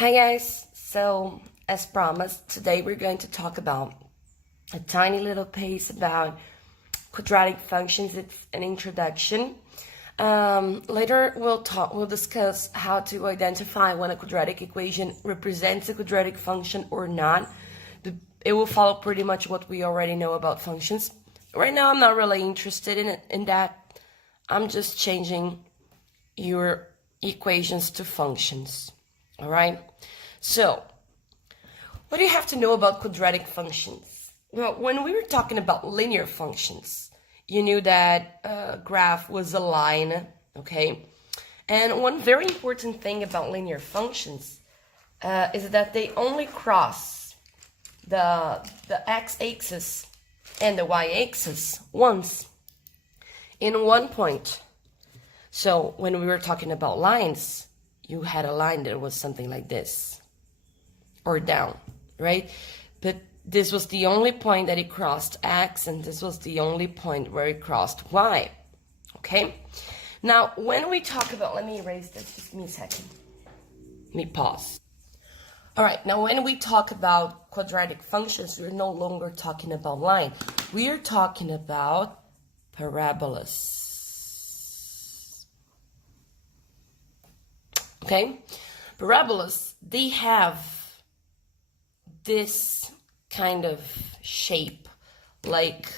Hi guys, so as promised, today we're going to talk about a tiny little piece about quadratic functions. It's an introduction. Later we'll discuss how to identify when a quadratic equation represents a quadratic function or not. It will follow pretty much what we already know about functions. Right now I'm not really interested in that. I'm just changing your equations to functions. All right, so what do you have to know about quadratic functions? Well, when we were talking about linear functions, you knew that a graph was a line, okay? And one very important thing about linear functions is that they only cross the x-axis and the y-axis once in one point. So when we were talking about lines, you had a line that was something like this, or down, right? But this was the only point that it crossed x, and this was the only point where it crossed y, okay? Now, when we talk about, let me erase this, just give me a second. Let me pause. All right, now when we talk about quadratic functions, we're no longer talking about line. We are talking about parabolas. Okay, parabolas, they have this kind of shape, like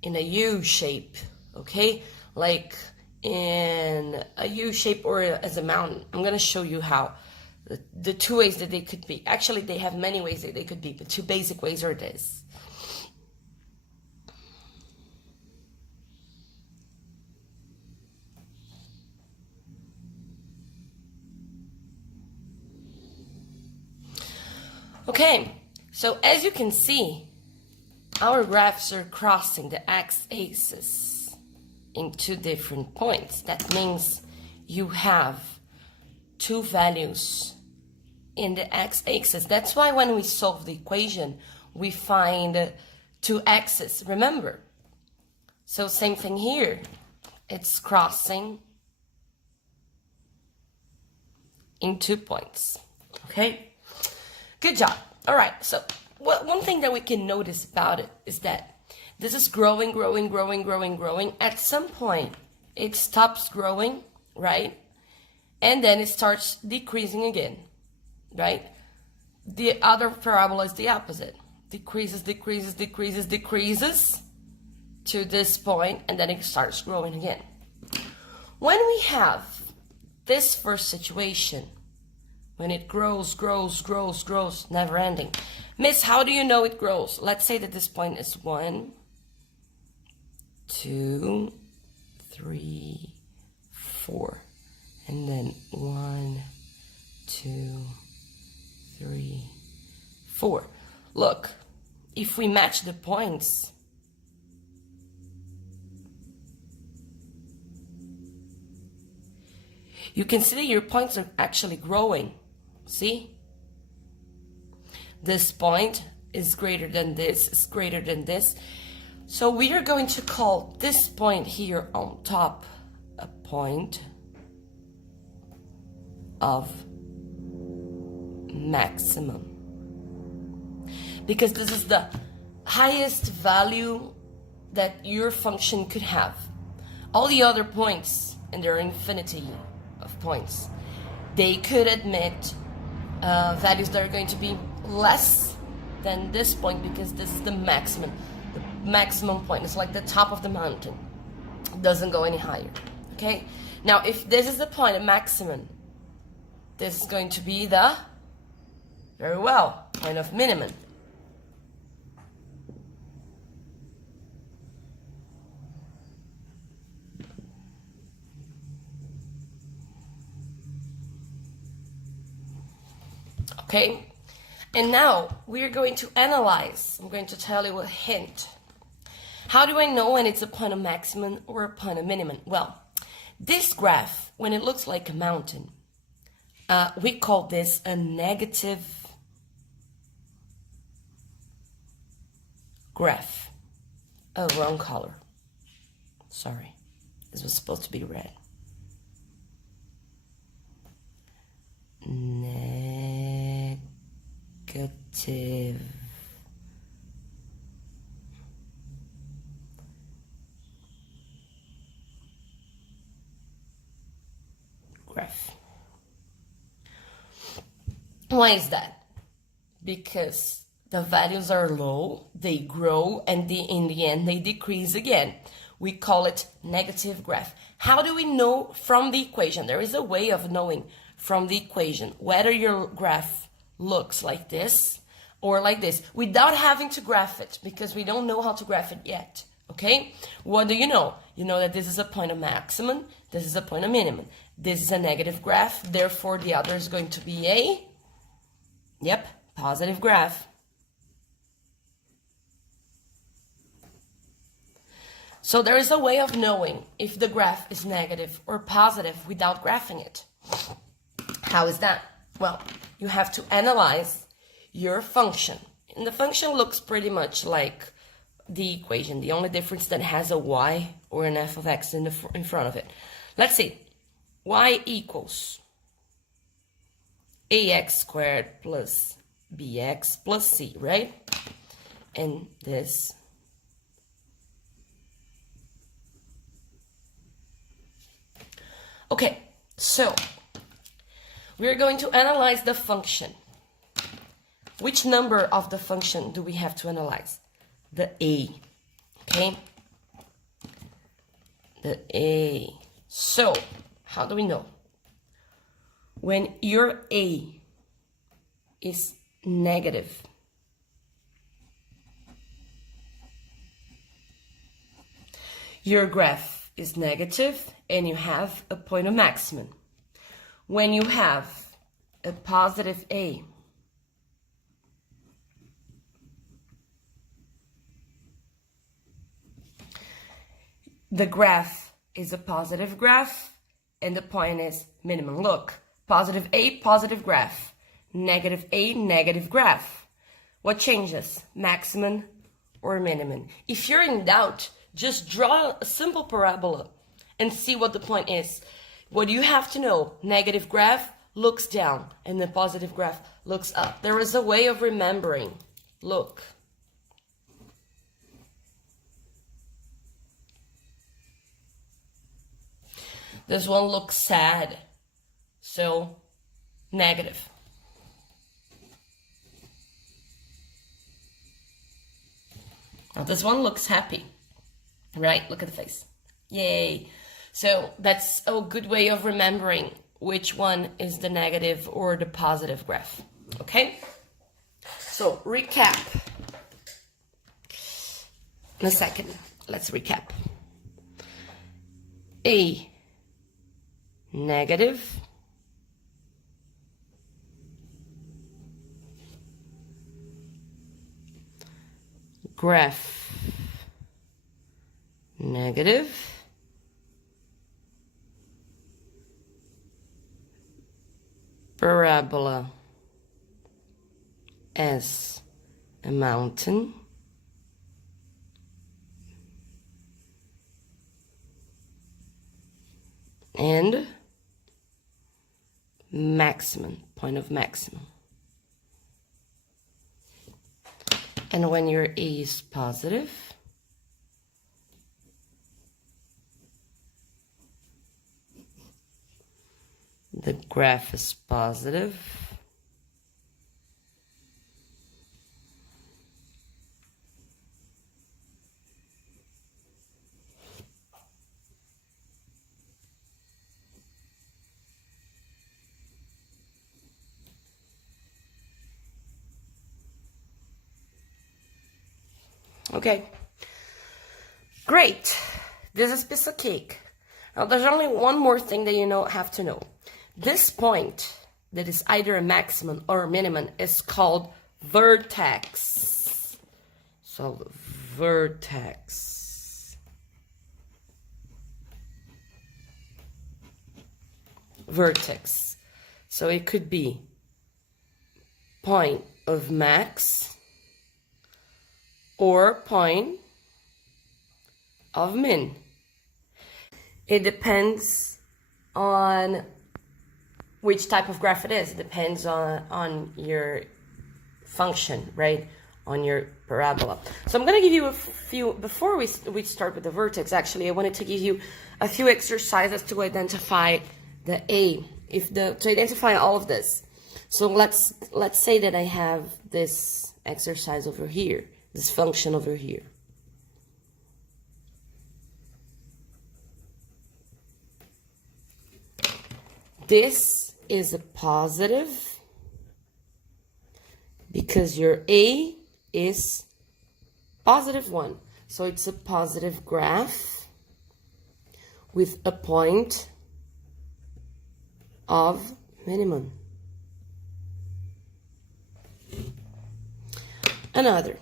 in a U shape, okay? Like in a U shape or as a mountain. I'm going to show you how. The two ways that they could be. Actually, they have many ways that they could be, but two basic ways are this. Okay, so as you can see, our graphs are crossing the x-axis in two different points. That means you have two values in the x-axis. That's why when we solve the equation, we find two x's, remember? So same thing here. It's crossing in 2 points, okay? Good job. All right, so one thing that we can notice about it is that this is growing. At some point, it stops growing, right? And then it starts decreasing again, right? The other parabola is the opposite. Decreases to this point, and then it starts growing again. When we have this first situation, when it grows, never ending. Miss, how do you know it grows? Let's say that this point is 1, 2, 3, 4. And then 1, 2, 3, 4. Look, if we match the points, you can see that your points are actually growing. See? This point is greater than this, is greater than this. So we are going to call this point here on top a point of maximum. Because this is the highest value that your function could have. All the other points, and there are infinity of points, they could admit values that are going to be less than this point, because this is the maximum point. It's like the top of the mountain. It doesn't go any higher, okay? Now, if this is the point of maximum, this is going to be the, very well, point of minimum. Okay, and now we're going to analyze. I'm going to tell you a hint. How do I know when it's a point of maximum or a point of minimum? Well, this graph, when it looks like a mountain, we call this a negative graph. Oh, wrong color. Sorry, this was supposed to be red. Negative negative graph. Why is that? Because the values are low, they grow, and in the end they decrease again. We call it negative graph. How do we know from the equation? There is a way of knowing from the equation whether your graph looks like this or like this without having to graph it, because we don't know how to graph it yet. Okay? What do you know? You know that this is a point of maximum, this is a point of minimum. This is a negative graph, therefore the other is going to be a, yep, positive graph. So there is a way of knowing if the graph is negative or positive without graphing it. How is that? Well, you have to analyze your function. And the function looks pretty much like the equation. The only difference that it has a y or an f of x in front of it. Let's see. Y equals ax squared plus bx plus c, right? And this. Okay, so we're going to analyze the function. Which number of the function do we have to analyze? The a, okay? The a. So, how do we know? When your a is negative, your graph is negative and you have a point of maximum. When you have a positive a, the graph is a positive graph and the point is minimum. Look, positive a, positive graph. Negative a, negative graph. What changes? Maximum or minimum? If you're in doubt, just draw a simple parabola and see what the point is. What you have to know, negative graph looks down and the positive graph looks up. There is a way of remembering. Look. This one looks sad, so negative. Now this one looks happy, right? Look at the face. Yay. So that's a good way of remembering which one is the negative or the positive graph. Okay? So recap. In a second, let's recap. A negative, graph negative, parabola as a mountain, and maximum, point of maximum. And when your A is positive, the graph is positive. Okay, great. This is piece of cake. Now there's only one more thing that you have to know. This point that is either a maximum or a minimum is called vertex. So vertex. Vertex. So it could be point of max or point of min. It depends on which type of graph it is. It depends on your function, right, on your parabola. So I'm going to give you a few, before we start with the vertex, actually, I wanted to give you a few exercises to identify the A, to identify all of this. So let's say that I have this exercise over here, this function over here. This is a positive because your A is positive 1. So it's a positive graph with a point of minimum. Another.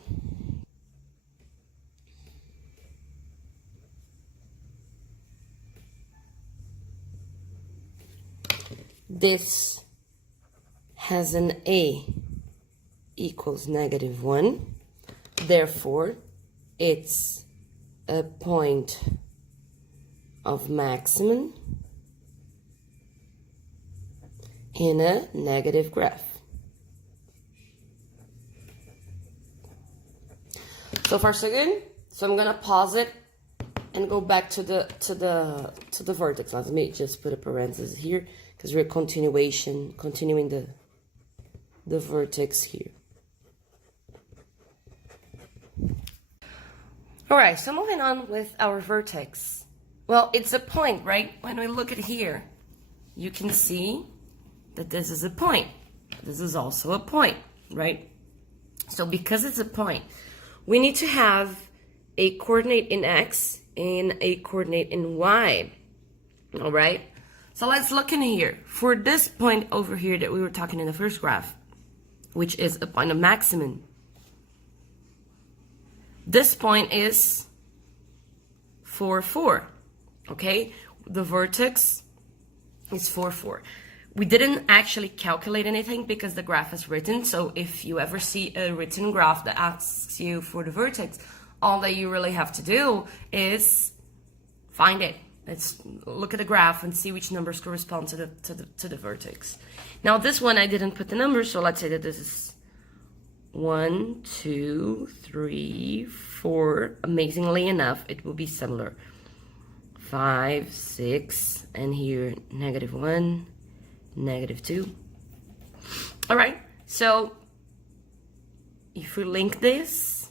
This has an A equals -1. Therefore, it's a point of maximum in a negative graph. So far so good. So I'm gonna pause it and go back to the vertex. Let me just put a parenthesis here because we're continuing the vertex here. All right, so moving on with our vertex. Well, it's a point, right? When we look at here, you can see that this is a point. This is also a point, right? So because it's a point, we need to have a coordinate in X and a coordinate in Y, all right? So let's look in here. For this point over here that we were talking in the first graph, which is a point of maximum, this point is 4, 4, okay? The vertex is 4, 4. We didn't actually calculate anything because the graph is written. So if you ever see a written graph that asks you for the vertex, all that you really have to do is find it. Let's look at the graph and see which numbers correspond to the vertex. Now this one I didn't put the numbers, so let's say that this is 1, 2, 3, 4. Amazingly enough, it will be similar. 5, 6, and here -1. -2. All right, so if we link this,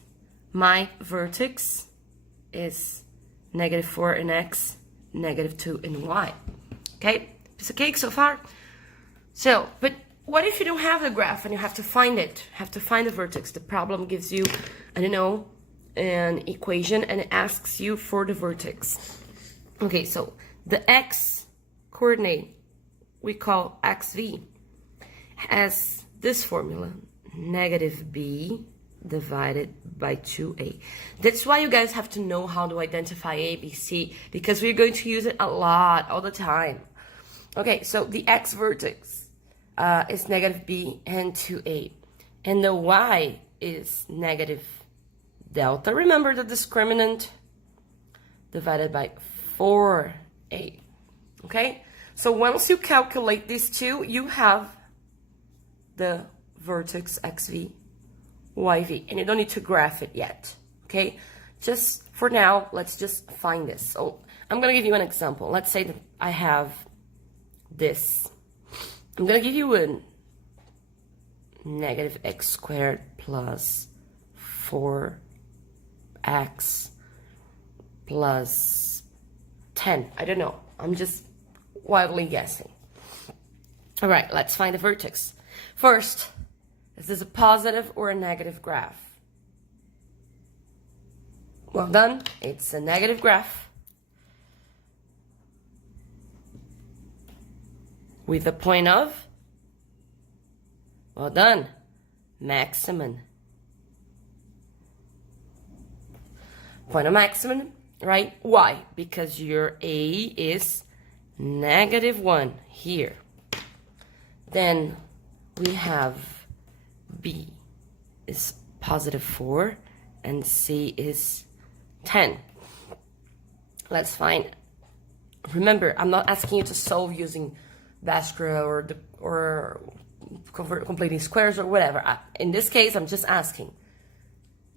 my vertex is -4 in X, -2 in Y. Okay, piece of cake so far. So, but what if you don't have the graph and you have to find it? Have to find the vertex. The problem gives you, I don't know, an equation and it asks you for the vertex. Okay, so the X coordinate we call XV has this formula, -b divided by 2a. That's why you guys have to know how to identify A, B, C, because we're going to use it a lot, all the time. Okay, so the X vertex is -b and 2a, and the Y is negative delta. Remember the discriminant divided by 4a, okay? So once you calculate these two, you have the vertex XV, YV, and you don't need to graph it yet, okay? Just for now, let's just find this. So I'm gonna give you an example. Let's say that I have this. I'm gonna give you a -x² plus 4x plus 10. I don't know. I'm just wildly guessing. All right, let's find the vertex. First, is this a positive or a negative graph? Well done, it's a negative graph with a point of, well done, maximum. Point of maximum, right? Why? Because your A is -1 here. Then we have B is +4 and C is 10. Let's find. Remember, I'm not asking you to solve using Vastra or completing squares or whatever. In this case, I'm just asking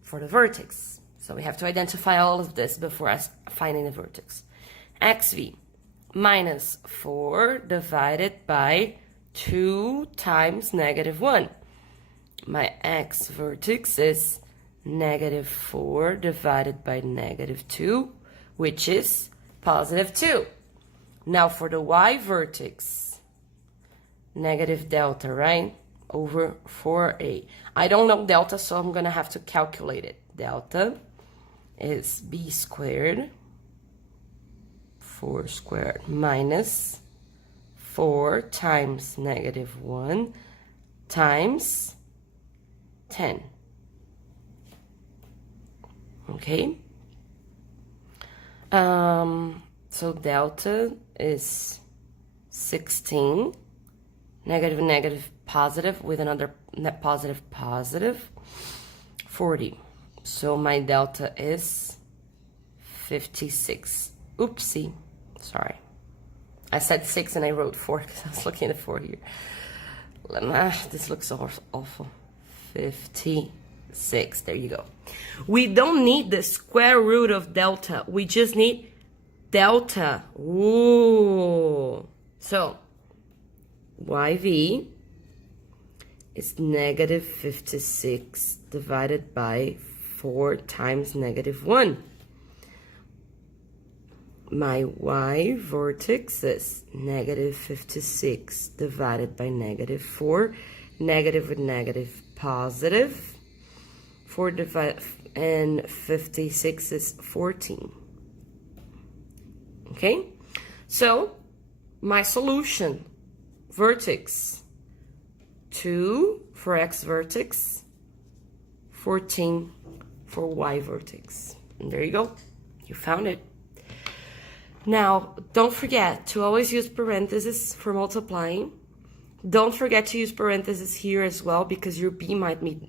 for the vertex. So we have to identify all of this before us finding the vertex. XV minus 4 divided by 2 times -1. My x vertex is -4 divided by -2, which is +2. Now for the y vertex, negative delta, right? Over 4a. I don't know delta, so I'm going to have to calculate it. Delta is b squared, 4 squared, minus 4 times -1 times 10. Okay? So delta is 16, negative, negative, positive, with another net positive, positive, 40. So my delta is 56. Oopsie. Sorry. I said 6 and I wrote 4 because I was looking at 4 here. This looks awful. 56. There you go. We don't need the square root of delta. We just need delta. Ooh. So, YV is -56 divided by 4 times -1. My y vertex is -56 divided by -4. Negative with negative, positive. 4 divided, and 56 is 14. Okay? So, my solution, vertex, 2 for x vertex, 14 for y vertex. And there you go. You found it. Now, don't forget to always use parentheses for multiplying. Don't forget to use parentheses here as well, because your b might be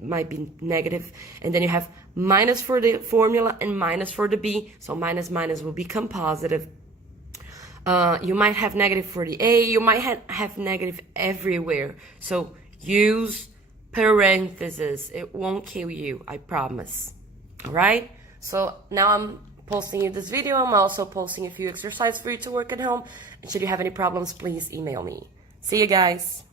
negative, and then you have minus for the formula and minus for the b, so minus minus will become positive. You might have negative for the a, you might have negative everywhere, so use parentheses. It won't kill you, I promise. All right? So now I'm posting you this video. I'm also posting a few exercises for you to work at home, and should you have any problems, please email me. See you guys.